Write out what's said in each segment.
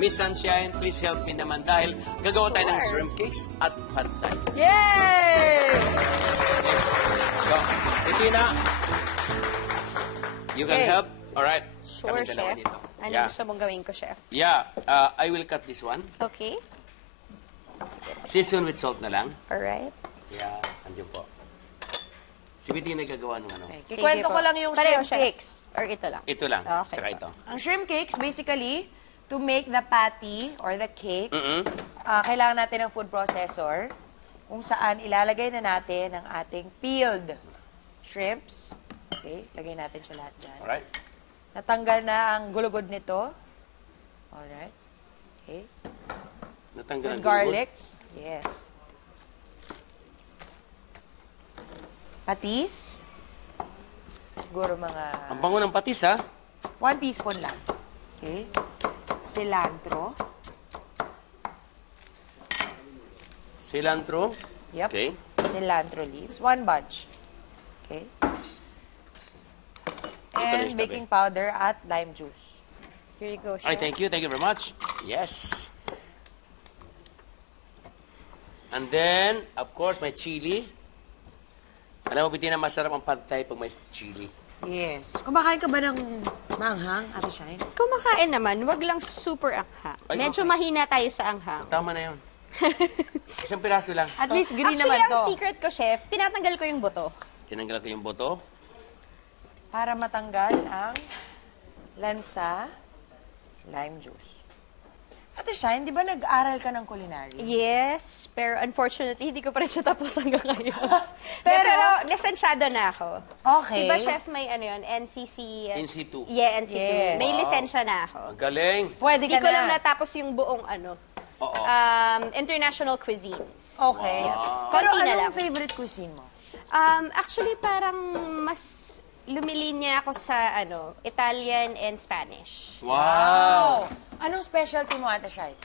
Miss Sunshine, please help me naman dahil gagawa tayo ng shrimp cakes at pad thai. Yay! So, Titina, you can help? Alright. Sure, Kaming dalawa Chef. dito. Ano gusto mong gawin ko, Chef? Yeah, I will cut this one. Okay. Season with salt na lang. Alright. Yeah, andyan po. Si Titina gagawa ng ano. Sige Ikwento po. ko lang yung Pareho, shrimp Chef. cakes. Or ito lang? Ito lang, Okay tsaka po. ito. Ang shrimp cakes, basically, to make the patty or the cake, Mm-mm. kailangan natin ng food processor kung saan ilalagay na natin ang ating peeled shrimps. Okay, lagay natin siya lahat dyan. Alright. Natanggal na ang gulugod nito. Alright. Okay. Natanggal With ang garlic. Yes. Patis. Siguro mga Ang bango ng patis, ha? 1 teaspoon lang. Okay. Cilantro. Cilantro. Yep. Okay. Cilantro leaves. 1 bunch. Okay. na And yung baking powder at lime juice. Here you go, Chef. Ay, thank you. Thank you very much. Yes. And then, of course, may chili. Alam mo, Bitina, masarap ang pad thai pag may chili. Yes. Kumakain ka ba ng maanghang, Ate Shine? Kumakain naman, wag lang super anghang. Ay, Medyo okay. mahina tayo sa anghang. Tama na yun. Isang piraso lang. At least green Actually, naman to. ang secret ko, Chef, tinatanggal ko yung buto. Tinanggal ko yung boto. Para matanggal ang lansa, lime juice. Ate Shine, di ba nag-aral ka ng culinary? Yes, pero unfortunately, hindi ko pa rin siya tapos hanggang ngayon. Pero- pero lisensyado na ako. Okay. Diba, Chef, may ano yun, NCC? NC2. Yeah, NC2. Yes. May Wow. lisensya na ako. Ang galing. Pwede Hindi ka ko na. lang natapos yung buong ano, Oo. international cuisines. Okay. Pero Konti na lang. anong favorite cuisine mo? Actually, parang mas lumilinya ako sa ano, Italian and Spanish. Wow. Anong specialty mo, Ate Shine?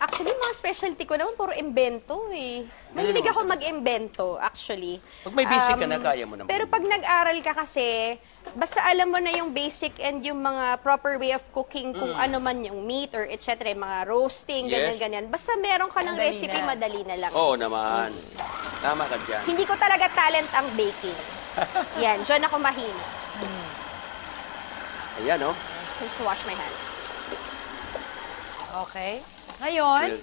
Actually, mga specialty ko naman, puro invento eh. Mahilig ako mag-invento, actually. Pag may basic ka na, kaya mo naman. Pero pag nag-aral ka kasi, basta alam mo na yung basic and yung mga proper way of cooking, kung ano man yung meat or etc., yung mga roasting, Yes. ganyan-ganyan. Basta meron ka ng Madali recipe, na. madali na lang. Oo naman. Tama ka dyan. Hindi ko talaga talent ang baking. Yan, dyan ako mahina. Ayan, oh. Just to wash my hands. Okay. Ngayon,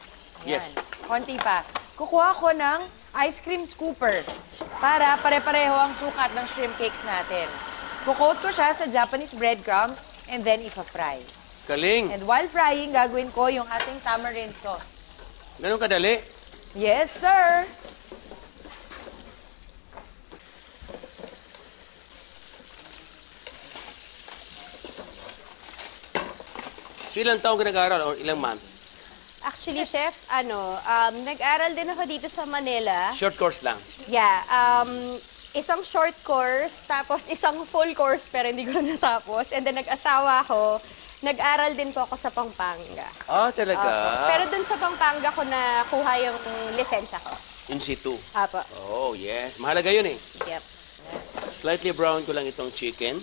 Yes. konti pa. Kukuha ko ng ice cream scooper para pare-pareho ang sukat ng shrimp cakes natin. Kukoat ko siya sa Japanese breadcrumbs and then ipa-fry. Galing. And while frying, gagawin ko yung ating tamarind sauce. Ganun kadali. Yes, sir! So, ilang taong ka nag-aaral or ilang month? Actually, Chef, nag-aral din ako dito sa Manila. Short course lang. Yeah, isang short course, tapos isang full course, pero hindi ko na natapos. And then nag-asawa ako, nag-aral din po ako sa Pampanga. Ah, talaga? Pero dun sa Pampanga ko nakuha yung lisensya ko. In situ. Apo. Oh, yes. Mahalaga yun eh. Yep. Slightly brown ko lang itong chicken.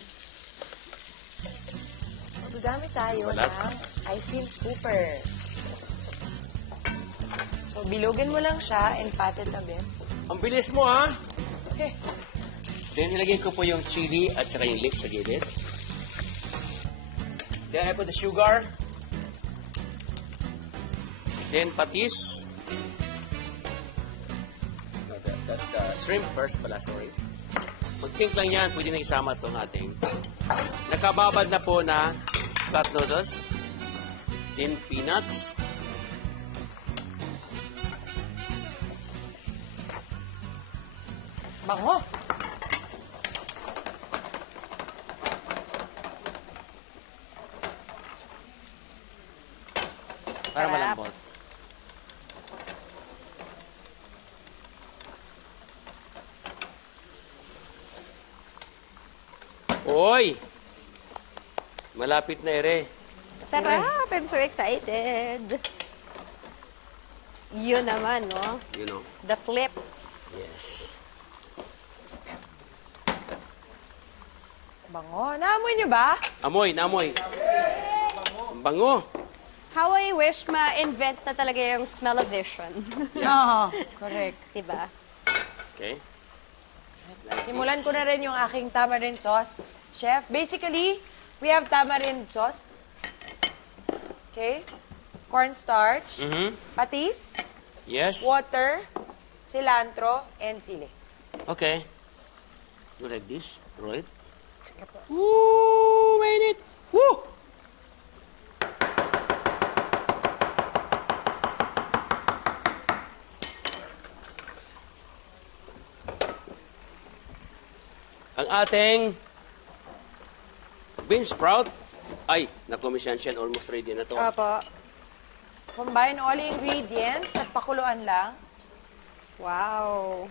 Gagamit tayo Balat. ng ice cream scooper. So, bilugin mo lang siya and pat it a bit. Ang bilis mo, ha? Then, ilagay ko po yung chili at saka yung leek sa gilid. Then, I put the sugar. Then, patis. No, the shrimp first pala, sorry. Mag-think lang yan, pwede na isama itong ating nakababad na po na flat noodles. Then, peanuts. Bango! Para Sarap. malambot. Oy! Malapit na ere. Sarap! I'm so excited. Yun naman, no? You know. The flip. Yes. Bango. Naamoy niyo ba? Amoy, naamoy. Ang bango. How I wish ma-invent na talaga yung smell-o-vision. Oo, correct. Diba? Okay. Simulan ko na rin yung aking tamarind sauce. Chef, basically, we have tamarind sauce. Okay? Cornstarch, patis, Yes. water, cilantro, and sili. Okay. You like this? Roll it. Sige po. Woo! Made it! Woo! Ang ating bean sprout ay, nakomisyansyan, almost ready na to. Opo. Combine all ingredients at pakuluan lang. Wow.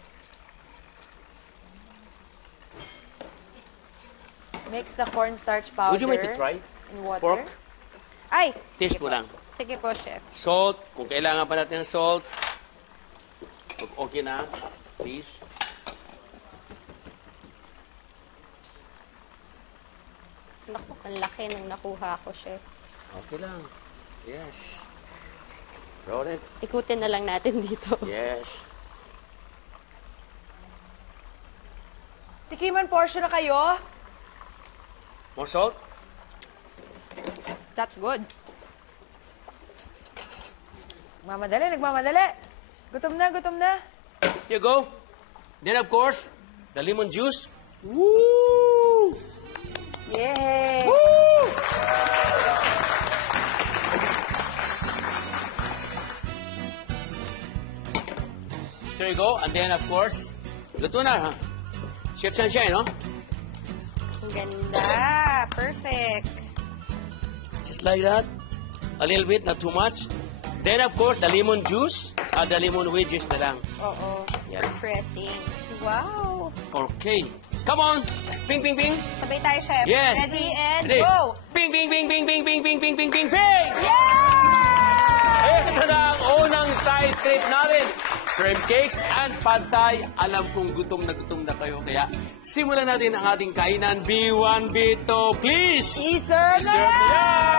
Mix the cornstarch powder Would you make it try? and water. Fork? Ay! Taste mo lang. Sige po, chef. Salt, kung kailangan pa natin ng salt. Okay na, please. Naku, ang laki nung nakuha ko, chef. Okay lang. Yes. Roll it. Ikutin na lang natin dito. Yes. Tikiman portion na kayo. More salt? That's good. Nagmamadali. Gutom na, gutom na. Here you go. Then, of course, the lemon juice. Woo! Yay! Woo! There you go. And then, of course, luto na, ha? Chef Sunshine, no? Ang ganda. Perfect. Just like that. A little bit, not too much. Then, of course, the lemon juice. The lemon wedges na lang. Oo. Yeah. Dressing. Wow. Okay. Come on. Ping, ping, ping. Sabay tayo, chef. Yes. Ready and Ready. go! Ping, ping, ping, ping, ping, ping, ping, ping, ping, ping, ping! Yeah! Ito na ang unang side trip natin. Shrimp cakes and pad thai. Alam kong gutom na kayo. Kaya simulan natin ang ating kainan. B1, B2, please! Iser na! Iser na!